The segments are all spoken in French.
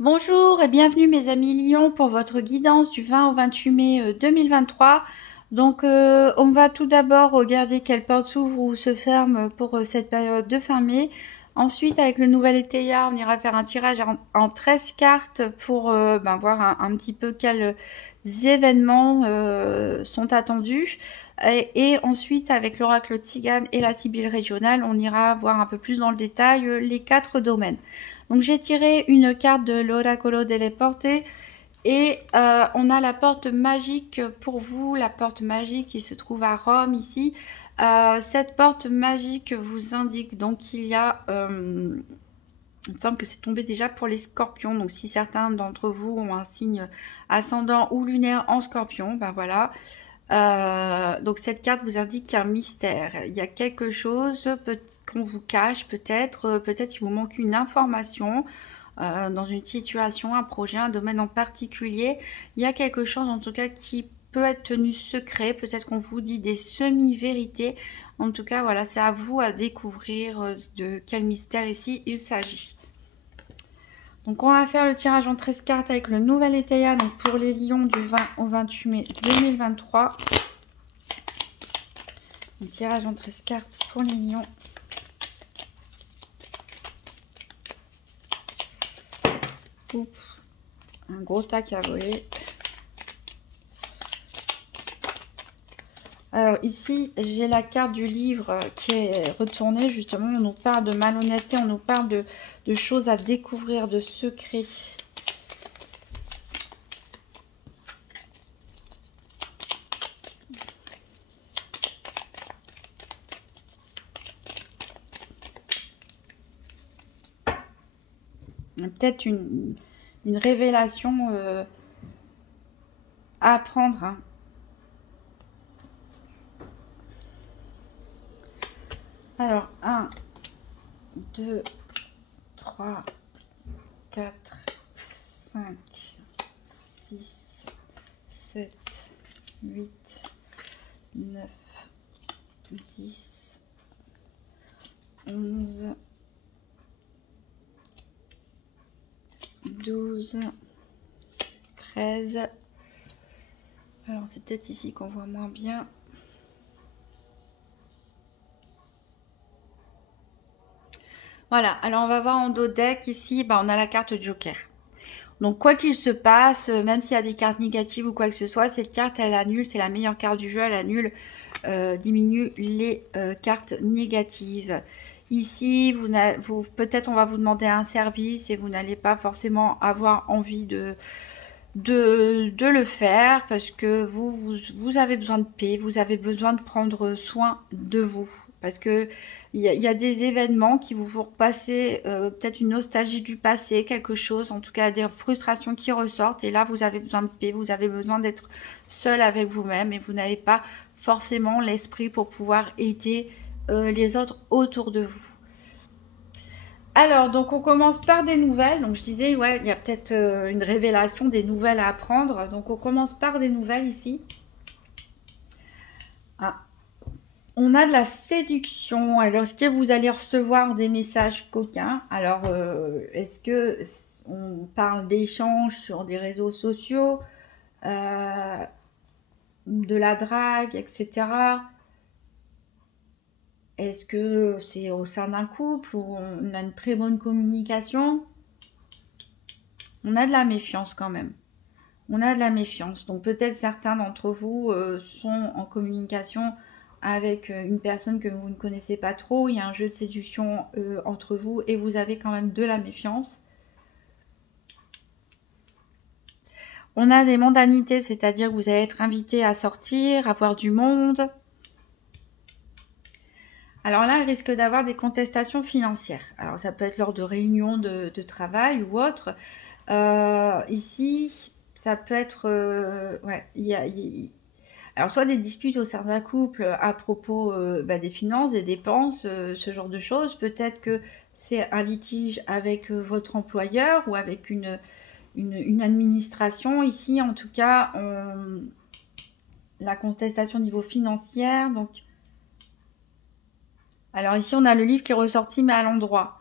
Bonjour et bienvenue mes amis Lion pour votre guidance du 20 au 28 mai 2023. Donc on va tout d'abord regarder quelle porte s'ouvre ou se ferme pour cette période de fin mai. Ensuite avec le nouvel étayard on ira faire un tirage en 13 cartes pour voir un petit peu quels événements sont attendus. Et ensuite avec l'oracle Tzigane et la Sibylle régionale on ira voir un peu plus dans le détail les 4 domaines. Donc j'ai tiré une carte de l'Oracolo delle Porte et on a la porte magique pour vous, la porte magique qui se trouve à Rome ici. Cette porte magique vous indique donc qu'il y a... il me semble que c'est tombé déjà pour les scorpions. Donc si certains d'entre vous ont un signe ascendant ou lunaire en scorpion, ben voilà. Donc cette carte vous indique qu'il y a un mystère, il y a quelque chose qu'on vous cache peut-être il vous manque une information dans une situation, un projet, un domaine en particulier. Il y a quelque chose en tout cas qui peut être tenu secret, peut-être qu'on vous dit des semi-vérités. En tout cas voilà, c'est à vous à découvrir de quel mystère ici il s'agit. Donc on va faire le tirage en 13 cartes avec le nouvel étayard, donc pour les lions du 20 au 28 mai 2023. Un tirage en 13 cartes pour les lions. Oups, un gros tac à voler. Alors ici, j'ai la carte du livre qui est retournée. Justement, on nous parle de malhonnêteté, on nous parle de choses à découvrir, de secrets. Peut-être une révélation à apprendre. Hein. Alors, 1, 2, 3, 4, 5, 6, 7, 8, 9, 10, 11, 12, 13. Alors, c'est peut-être ici qu'on voit moins bien. Voilà, alors on va voir en dos deck ici, on a la carte Joker. Donc quoi qu'il se passe, même s'il y a des cartes négatives ou quoi que ce soit, cette carte elle annule, c'est la meilleure carte du jeu, elle annule, diminue les cartes négatives. Ici, peut-être on va vous demander un service et vous n'allez pas forcément avoir envie de le faire parce que vous avez besoin de paix, vous avez besoin de prendre soin de vous. Parce que il y a des événements qui vous font repasser peut-être une nostalgie du passé, quelque chose, en tout cas des frustrations qui ressortent. Et là, vous avez besoin de paix, vous avez besoin d'être seul avec vous-même et vous n'avez pas forcément l'esprit pour pouvoir aider les autres autour de vous. Alors, donc on commence par des nouvelles. Donc je disais, ouais, il y a peut-être une révélation, des nouvelles à apprendre. Donc on commence par des nouvelles ici. Ah, on a de la séduction. Alors, est-ce que vous allez recevoir des messages coquins? Alors, est-ce que on parle d'échanges sur des réseaux sociaux, de la drague, etc. Est-ce que c'est au sein d'un couple où on a une très bonne communication? On a de la méfiance quand même. On a de la méfiance. Donc peut-être certains d'entre vous sont en communication avec une personne que vous ne connaissez pas trop. Il y a un jeu de séduction entre vous et vous avez quand même de la méfiance. On a des mondanités, c'est-à-dire que vous allez être invité à sortir, à voir du monde. Alors là, il risque d'avoir des contestations financières. Alors ça peut être lors de réunions de travail ou autre. Ici, ça peut être... ouais, alors soit des disputes au sein d'un couple à propos des finances, des dépenses, ce genre de choses. Peut-être que c'est un litige avec votre employeur ou avec une administration. Ici, en tout cas, la contestation au niveau financier. Donc, alors ici, on a le livre qui est ressorti, mais à l'endroit.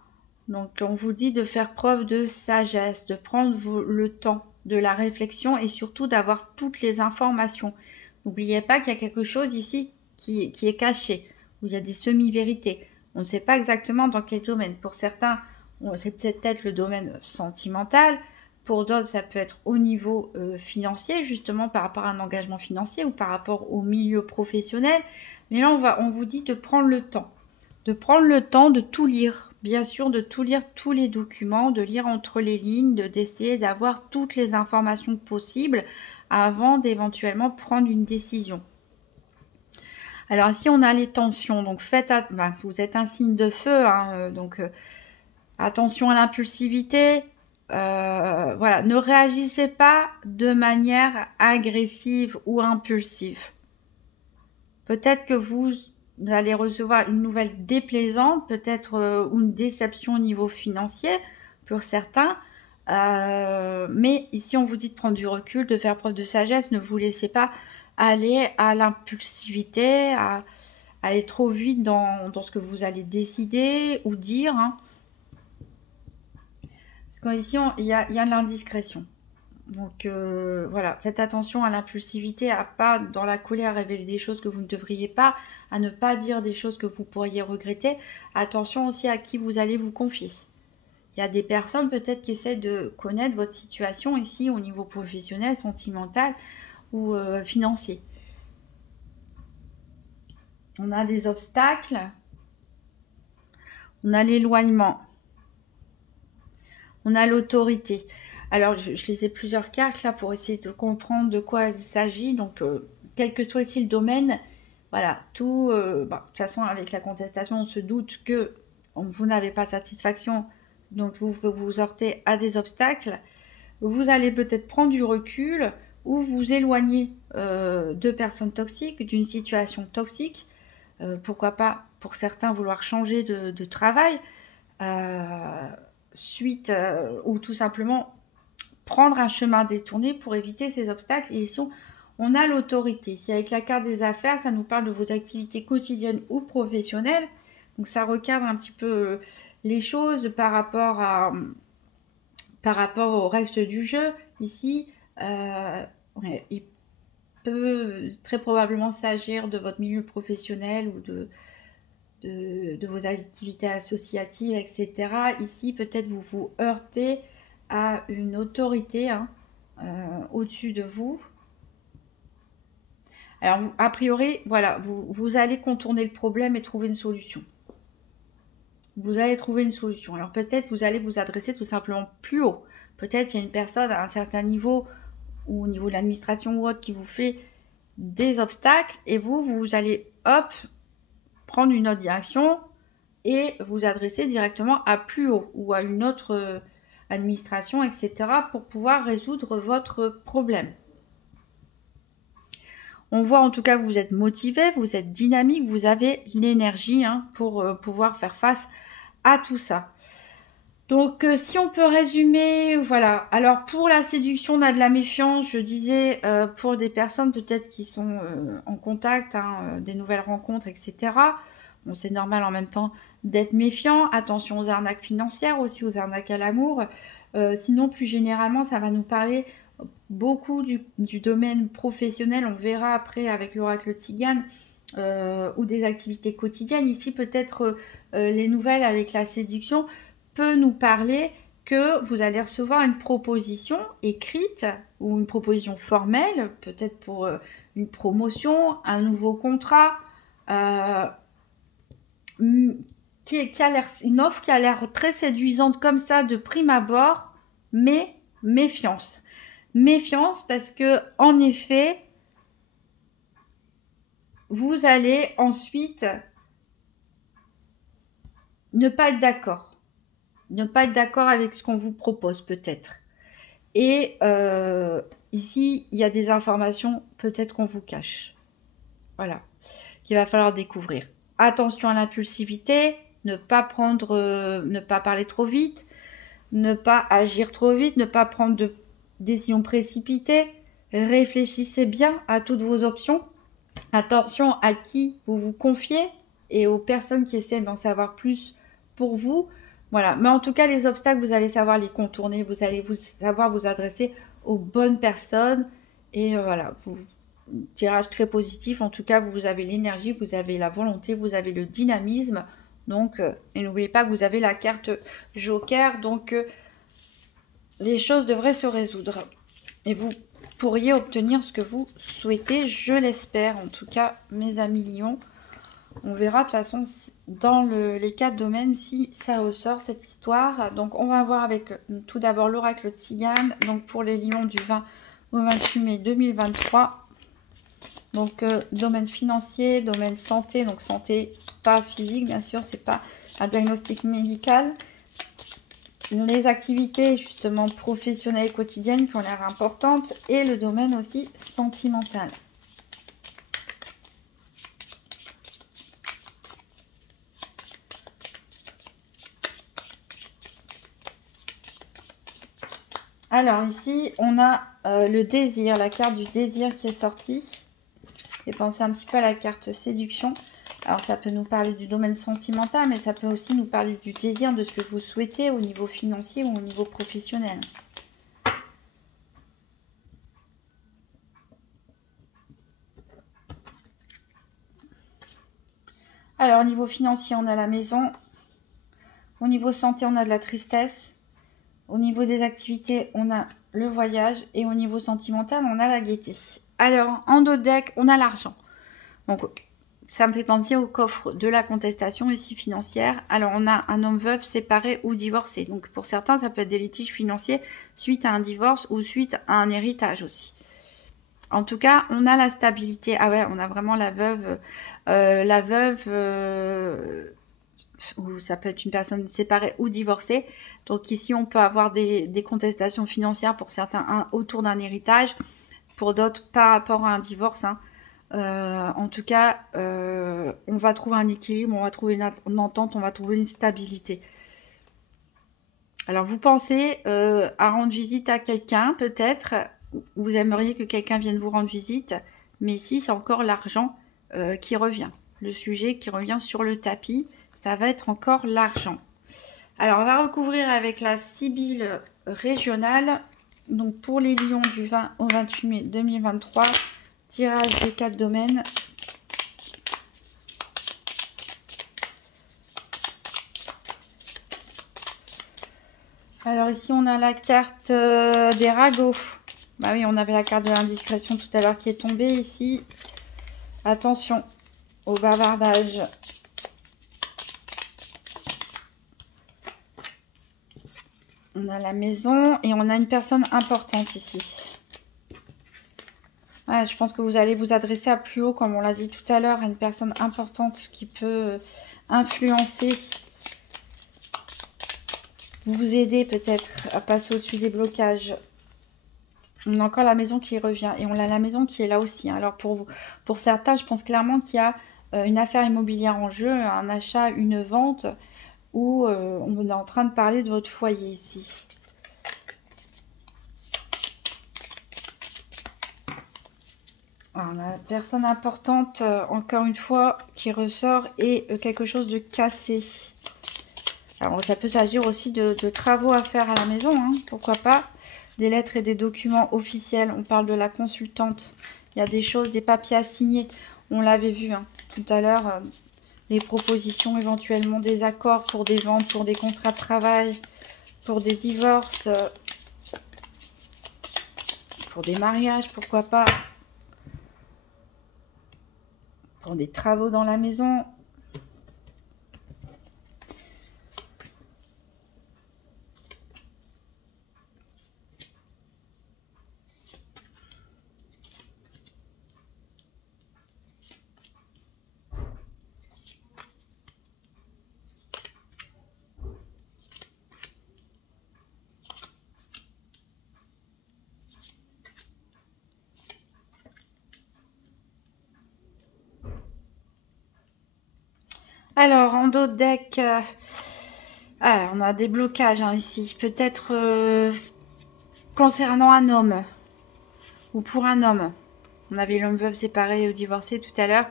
Donc on vous dit de faire preuve de sagesse, de prendre le temps de la réflexion et surtout d'avoir toutes les informations. N'oubliez pas qu'il y a quelque chose ici qui est caché, où il y a des semi-vérités. On ne sait pas exactement dans quel domaine. Pour certains, c'est peut-être le domaine sentimental. Pour d'autres, ça peut être au niveau financier, justement par rapport à un engagement financier ou par rapport au milieu professionnel. Mais là, on vous dit de prendre le temps. De prendre le temps de tout lire. Bien sûr, de tout lire, tous les documents, de lire entre les lignes, d'essayer d'avoir toutes les informations possibles avant d'éventuellement prendre une décision. Alors ici, on a les tensions. Donc, vous êtes un signe de feu. Hein, donc, attention à l'impulsivité. Voilà, ne réagissez pas de manière agressive ou impulsive. Peut-être que vous allez recevoir une nouvelle déplaisante, peut-être une déception au niveau financier pour certains. Mais ici, on vous dit de prendre du recul, de faire preuve de sagesse. Ne vous laissez pas aller à l'impulsivité, à aller trop vite dans ce que vous allez décider ou dire. Hein. Parce qu'ici, il y a de l'indiscrétion. Donc voilà, faites attention à l'impulsivité, à pas dans la colère révéler des choses que vous ne devriez pas, à ne pas dire des choses que vous pourriez regretter. Attention aussi à qui vous allez vous confier. Il y a des personnes peut-être qui essaient de connaître votre situation ici au niveau professionnel, sentimental ou financier. On a des obstacles, on a l'éloignement, on a l'autorité. Alors, je lisais plusieurs cartes là pour essayer de comprendre de quoi il s'agit. Donc, quel que soit ici le domaine, voilà, tout. De toute façon, avec la contestation, on se doute que vous n'avez pas satisfaction. Donc, vous heurtez à des obstacles. Vous allez peut-être prendre du recul ou vous éloigner de personnes toxiques, d'une situation toxique. Pourquoi pas, pour certains, vouloir changer de travail ou tout simplement prendre un chemin détourné pour éviter ces obstacles. Et ici, on a l'autorité. Si avec la carte des affaires, ça nous parle de vos activités quotidiennes ou professionnelles. Donc, ça recadre un petit peu les choses par rapport au reste du jeu. Ici, il peut très probablement s'agir de votre milieu professionnel ou de vos activités associatives, etc. Ici, peut-être vous vous heurtez à une autorité au-dessus de vous. Alors, a priori, voilà, vous allez contourner le problème et trouver une solution. Vous allez trouver une solution. Alors, peut-être vous allez vous adresser tout simplement plus haut. Peut-être il y a une personne à un certain niveau, ou au niveau de l'administration ou autre, qui vous fait des obstacles, et vous allez, hop, prendre une autre direction et vous adresser directement à plus haut, ou à une autre administration, etc. pour pouvoir résoudre votre problème. On voit en tout cas que vous êtes motivé, vous êtes dynamique, vous avez l'énergie pour pouvoir faire face à tout ça. Donc si on peut résumer, voilà. Alors pour la séduction, on a de la méfiance, je disais, pour des personnes peut-être qui sont en contact, des nouvelles rencontres, etc. Bon, c'est normal en même temps d'être méfiant. Attention aux arnaques financières, aussi aux arnaques à l'amour. Sinon, plus généralement, ça va nous parler beaucoup du domaine professionnel. On verra après avec l'oracle Tzigane ou des activités quotidiennes. Ici, peut-être les nouvelles avec la séduction peut nous parler que vous allez recevoir une proposition écrite ou une proposition formelle, peut-être pour une promotion, un nouveau contrat, qui a l'air, une offre qui a l'air très séduisante comme ça de prime abord, mais méfiance. Méfiance parce que en effet, vous allez ensuite ne pas être d'accord. Ne pas être d'accord avec ce qu'on vous propose peut-être. Et ici, il y a des informations peut-être qu'on vous cache. Voilà, qu'il va falloir découvrir. Attention à l'impulsivité, ne pas parler trop vite, ne pas agir trop vite, ne pas prendre de décisions précipitées. Réfléchissez bien à toutes vos options. Attention à qui vous vous confiez et aux personnes qui essaient d'en savoir plus pour vous. Voilà, mais en tout cas, les obstacles, vous allez savoir les contourner, vous allez savoir vous adresser aux bonnes personnes. Et voilà, tirage très positif. En tout cas, vous avez l'énergie, vous avez la volonté, vous avez le dynamisme. Donc, et n'oubliez pas que vous avez la carte Joker. Donc, les choses devraient se résoudre. Et vous pourriez obtenir ce que vous souhaitez, je l'espère. En tout cas, mes amis lions. On verra de toute façon dans les 4 domaines si ça ressort cette histoire. Donc on va voir avec tout d'abord l'oracle Tzigane. Donc pour les lions du 20 au 28 mai 2023. Donc domaine financier, domaine santé. Donc santé pas physique bien sûr, c'est pas un diagnostic médical. Les activités justement professionnelles et quotidiennes qui ont l'air importantes. Et le domaine aussi sentimental. Alors ici, on a le désir, la carte du désir qui est sortie. Et pensez un petit peu à la carte séduction. Alors ça peut nous parler du domaine sentimental, mais ça peut aussi nous parler du désir, de ce que vous souhaitez au niveau financier ou au niveau professionnel. Alors au niveau financier, on a la maison. Au niveau santé, on a de la tristesse. Au niveau des activités, on a le voyage. Et au niveau sentimental, on a la gaieté. Alors, en dos de deck, on a l'argent. Donc, ça me fait penser au coffre de la contestation ici financière. Alors, on a un homme veuf, séparé ou divorcé. Donc, pour certains, ça peut être des litiges financiers suite à un divorce ou suite à un héritage aussi. En tout cas, on a la stabilité. Ah ouais, on a vraiment la veuve. Ou ça peut être une personne séparée ou divorcée. Donc ici, on peut avoir des contestations financières pour certains autour d'un héritage, pour d'autres par rapport à un divorce. En tout cas, on va trouver un équilibre, on va trouver une entente, on va trouver une stabilité. Alors, vous pensez à rendre visite à quelqu'un, peut-être. Vous aimeriez que quelqu'un vienne vous rendre visite. Mais ici, c'est encore l'argent qui revient. Le sujet qui revient sur le tapis, ça va être encore l'argent. Alors, on va recouvrir avec la Sibylle régionale. Donc, pour les lions du 20 au 28 mai 2023, tirage des 4 domaines. Alors, ici, on a la carte des ragots. Bah oui, on avait la carte de l'indiscrétion tout à l'heure qui est tombée ici. Attention au bavardage. On a la maison et on a une personne importante ici. Ouais, je pense que vous allez vous adresser à plus haut, comme on l'a dit tout à l'heure, à une personne importante qui peut influencer, vous aider peut-être à passer au-dessus des blocages. On a encore la maison qui revient et on a la maison qui est là aussi. Alors pour certains, je pense clairement qu'il y a une affaire immobilière en jeu, un achat, une vente, où on est en train de parler de votre foyer ici. Alors, la personne importante, encore une fois, qui ressort et quelque chose de cassé. Alors, ça peut s'agir aussi de travaux à faire à la maison, hein, pourquoi pas. Des lettres et des documents officiels. On parle de la consultante. Il y a des choses, des papiers à signer. On l'avait vu tout à l'heure. Les propositions, éventuellement des accords pour des ventes, pour des contrats de travail, pour des divorces, pour des mariages, pourquoi pas. Pour des travaux dans la maison. Alors, en dos de deck, on a des blocages ici. Peut-être concernant un homme ou pour un homme. On avait l'homme veuve séparé ou divorcé tout à l'heure.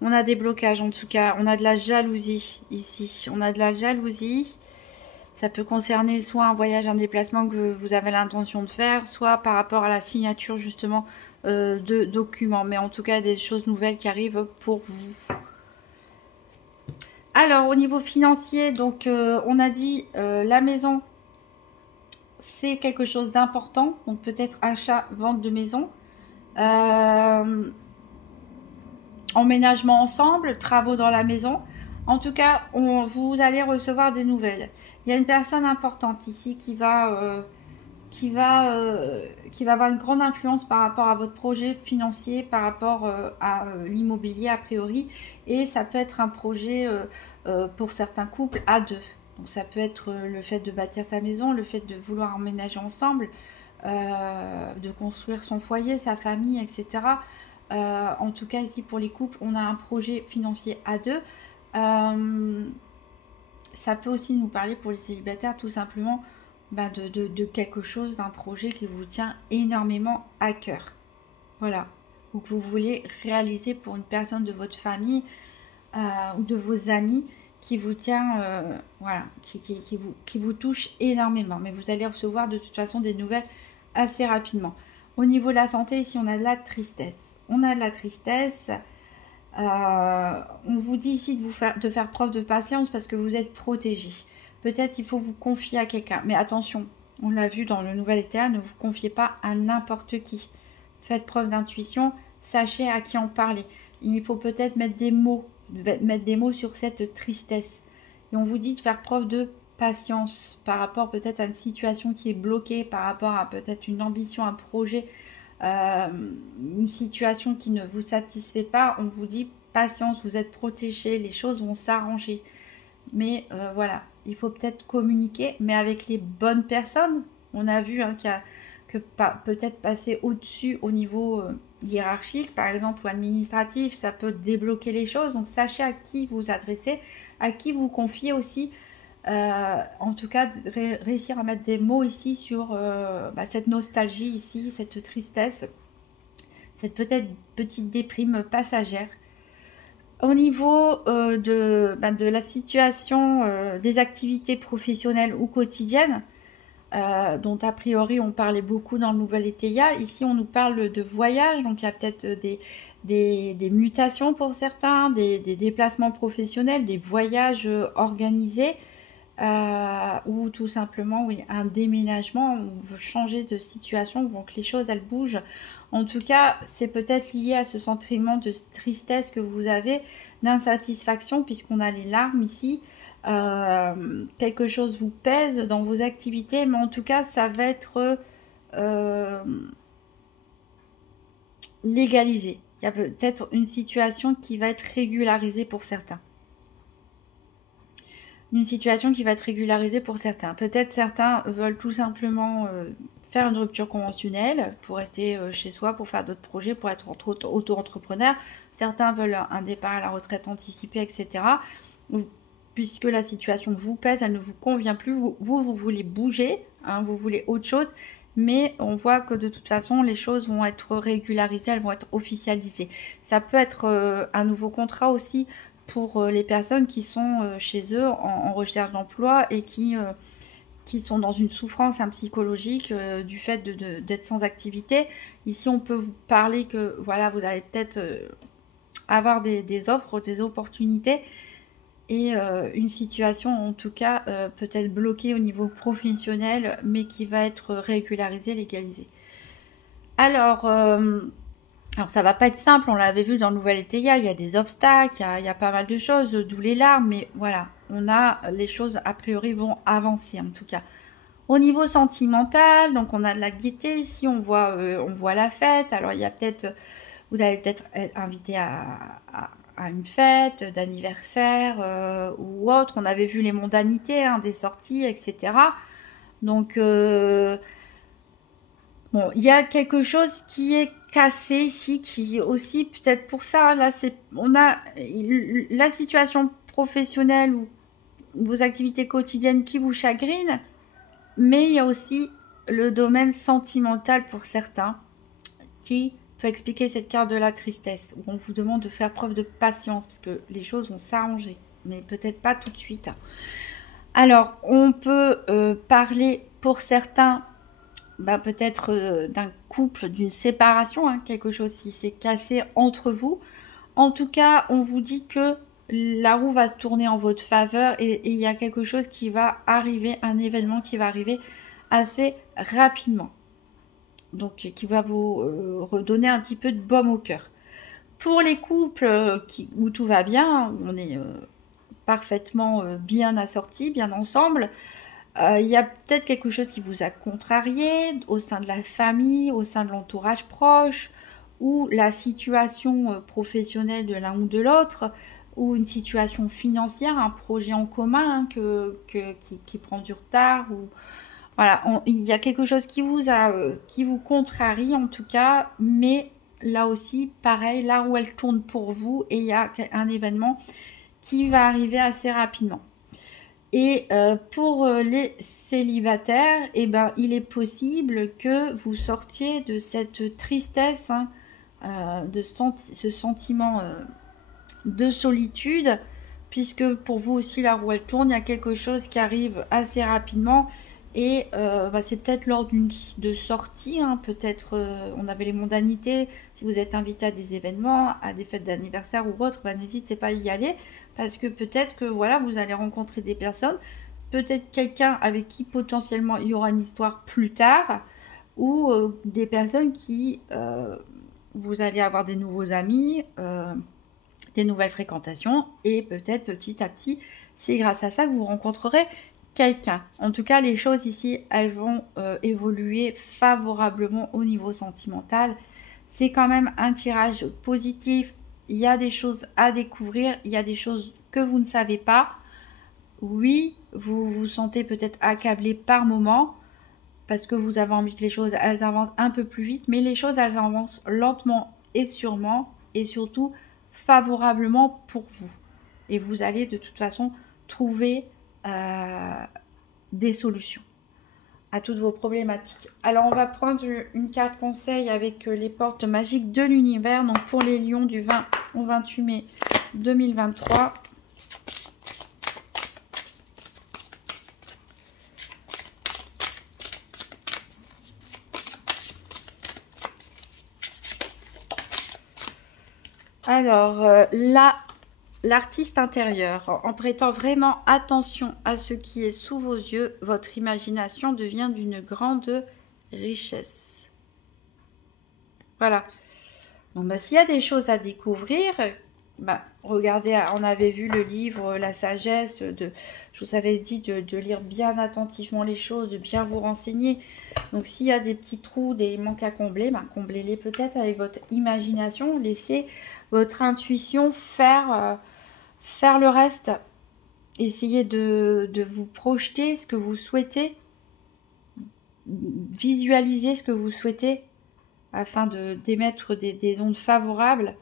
On a des blocages en tout cas. On a de la jalousie ici. On a de la jalousie. Ça peut concerner soit un voyage, un déplacement que vous avez l'intention de faire, soit par rapport à la signature justement de documents. Mais en tout cas, des choses nouvelles qui arrivent pour vous. Alors, au niveau financier, donc on a dit la maison, c'est quelque chose d'important. Donc peut-être achat, vente de maison. Emménagement ensemble, travaux dans la maison. En tout cas, vous allez recevoir des nouvelles. Il y a une personne importante ici qui va avoir une grande influence par rapport à votre projet financier, par rapport à l'immobilier a priori. Et ça peut être un projet pour certains couples à deux. Donc ça peut être le fait de bâtir sa maison, le fait de vouloir emménager ensemble, de construire son foyer, sa famille, etc. En tout cas ici pour les couples, on a un projet financier à deux. Ça peut aussi nous parler pour les célibataires tout simplement de quelque chose, d'un projet qui vous tient énormément à cœur. Voilà. Ou que vous voulez réaliser pour une personne de votre famille ou de vos amis qui vous tient, voilà, qui vous touche énormément. Mais vous allez recevoir de toute façon des nouvelles assez rapidement. Au niveau de la santé, ici, on a de la tristesse. On a de la tristesse. On vous dit ici de faire preuve de patience parce que vous êtes protégé. Peut-être il faut vous confier à quelqu'un. Mais attention, on l'a vu dans le nouvel état, ne vous confiez pas à n'importe qui. Faites preuve d'intuition, sachez à qui en parler. Il faut peut-être mettre des mots sur cette tristesse. Et on vous dit de faire preuve de patience par rapport peut-être à une situation qui est bloquée, par rapport à peut-être une ambition, un projet, une situation qui ne vous satisfait pas. On vous dit patience, vous êtes protégé, les choses vont s'arranger. Mais voilà, il faut peut-être communiquer, mais avec les bonnes personnes. On a vu que peut-être passer au-dessus au niveau hiérarchique, par exemple, ou administratif, ça peut débloquer les choses. Donc, sachez à qui vous adressez, à qui vous confiez aussi. En tout cas, réussir à mettre des mots ici sur cette nostalgie ici, cette tristesse, cette peut-être petite déprime passagère. Au niveau de la situation des activités professionnelles ou quotidiennes, dont a priori on parlait beaucoup dans le Nouvel Étéia, ici on nous parle de voyage, donc il y a peut-être des mutations pour certains, des déplacements professionnels, des voyages organisés, ou tout simplement oui, un déménagement, on veut changer de situation, donc les choses elles bougent. En tout cas, c'est peut-être lié à ce sentiment de tristesse que vous avez, d'insatisfaction, puisqu'on a les larmes ici. Quelque chose vous pèse dans vos activités, mais en tout cas, ça va être légalisé. Il y a peut-être une situation qui va être régularisée pour certains. Une situation qui va être régularisée pour certains. Peut-être certains veulent tout simplement faire une rupture conventionnelle pour rester chez soi, pour faire d'autres projets, pour être auto-entrepreneur. Certains veulent un départ à la retraite anticipée, etc. Puisque la situation vous pèse, elle ne vous convient plus. Vous voulez bouger, hein, vous voulez autre chose. Mais on voit que de toute façon, les choses vont être régularisées, elles vont être officialisées. Ça peut être un nouveau contrat aussi pour les personnes qui sont chez eux en recherche d'emploi et qui sont dans une souffrance psychologique du fait d'être sans activité. Ici, on peut vous parler que voilà, vous allez peut-être avoir des offres, des opportunités et une situation en tout cas peut-être bloquée au niveau professionnel, mais qui va être régularisée, légalisée. Alors ça va pas être simple, on l'avait vu dans le Nouvel Étéia, il y a des obstacles, il y a pas mal de choses, d'où les larmes, mais voilà, les choses a priori vont avancer en tout cas. Au niveau sentimental, donc on a de la gaieté ici, on voit la fête. Alors il y a peut-être, vous allez peut-être être invité à une fête d'anniversaire ou autre. On avait vu les mondanités, hein, des sorties, etc. Donc bon, il y a quelque chose qui est cassé ici, qui aussi peut-être pour ça. Là, on a la situation professionnelle ou vos activités quotidiennes qui vous chagrinent, mais il y a aussi le domaine sentimental pour certains qui peut expliquer cette carte de la tristesse, où on vous demande de faire preuve de patience parce que les choses vont s'arranger, mais peut-être pas tout de suite. Alors, on peut parler pour certains, peut-être d'un couple, d'une séparation, hein, quelque chose qui s'est cassé entre vous. En tout cas, on vous dit que la roue va tourner en votre faveur et il y a quelque chose qui va arriver, un événement qui va arriver assez rapidement. Donc, qui va vous redonner un petit peu de baume au cœur. Pour les couples où tout va bien, on est parfaitement bien assortis, bien ensemble, il y a peut-être quelque chose qui vous a contrarié au sein de la famille, au sein de l'entourage proche, ou la situation professionnelle de l'un ou de l'autre, ou une situation financière, un projet en commun hein, qui prend du retard, ou voilà, il y a quelque chose qui vous contrarie en tout cas, mais là aussi, pareil, la roue elle tourne pour vous et il y a un événement qui va arriver assez rapidement. Et pour les célibataires, eh ben, il est possible que vous sortiez de cette tristesse, hein, ce sentiment de solitude, puisque pour vous aussi la roue elle tourne, il y a quelque chose qui arrive assez rapidement et c'est peut-être lors de sortie, hein, peut-être on avait les mondanités, si vous êtes invité à des événements, à des fêtes d'anniversaire ou autre, n'hésitez pas à y aller parce que peut-être que voilà vous allez rencontrer des personnes, peut-être quelqu'un avec qui potentiellement il y aura une histoire plus tard ou des personnes qui vous allez avoir des nouveaux amis, des nouvelles fréquentations et peut-être petit à petit, c'est grâce à ça que vous rencontrerez quelqu'un. En tout cas, les choses ici, elles vont évoluer favorablement au niveau sentimental. C'est quand même un tirage positif. Il y a des choses à découvrir, il y a des choses que vous ne savez pas. Oui, vous vous sentez peut-être accablé par moment parce que vous avez envie que les choses, elles avancent un peu plus vite, mais les choses, elles avancent lentement et sûrement et surtout favorablement pour vous. Et vous allez de toute façon trouver des solutions à toutes vos problématiques. Alors, on va prendre une carte conseil avec les portes magiques de l'univers. Donc, pour les lions du 20 au 28 mai 2023. Alors, l'artiste intérieur, en prêtant vraiment attention à ce qui est sous vos yeux, votre imagination devient d'une grande richesse. Voilà. Donc, s'il y a des choses à découvrir, regardez, on avait vu le livre La sagesse, je vous avais dit de lire bien attentivement les choses, de bien vous renseigner. Donc, s'il y a des petits trous, des manques à combler, comblez-les peut-être avec votre imagination. Laissez votre intuition faire le reste. Essayez de vous projeter ce que vous souhaitez, visualiser ce que vous souhaitez afin d'émettre des ondes favorables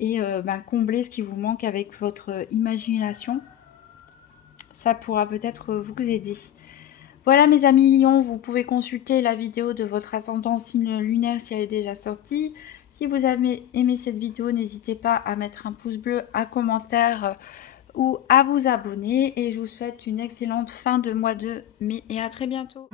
et combler ce qui vous manque avec votre imagination. Ça pourra peut-être vous aider. Voilà mes amis lions, vous pouvez consulter la vidéo de votre ascendant signe lunaire si elle est déjà sortie. Si vous avez aimé cette vidéo, n'hésitez pas à mettre un pouce bleu, un commentaire ou à vous abonner. Et je vous souhaite une excellente fin de mois de mai et à très bientôt.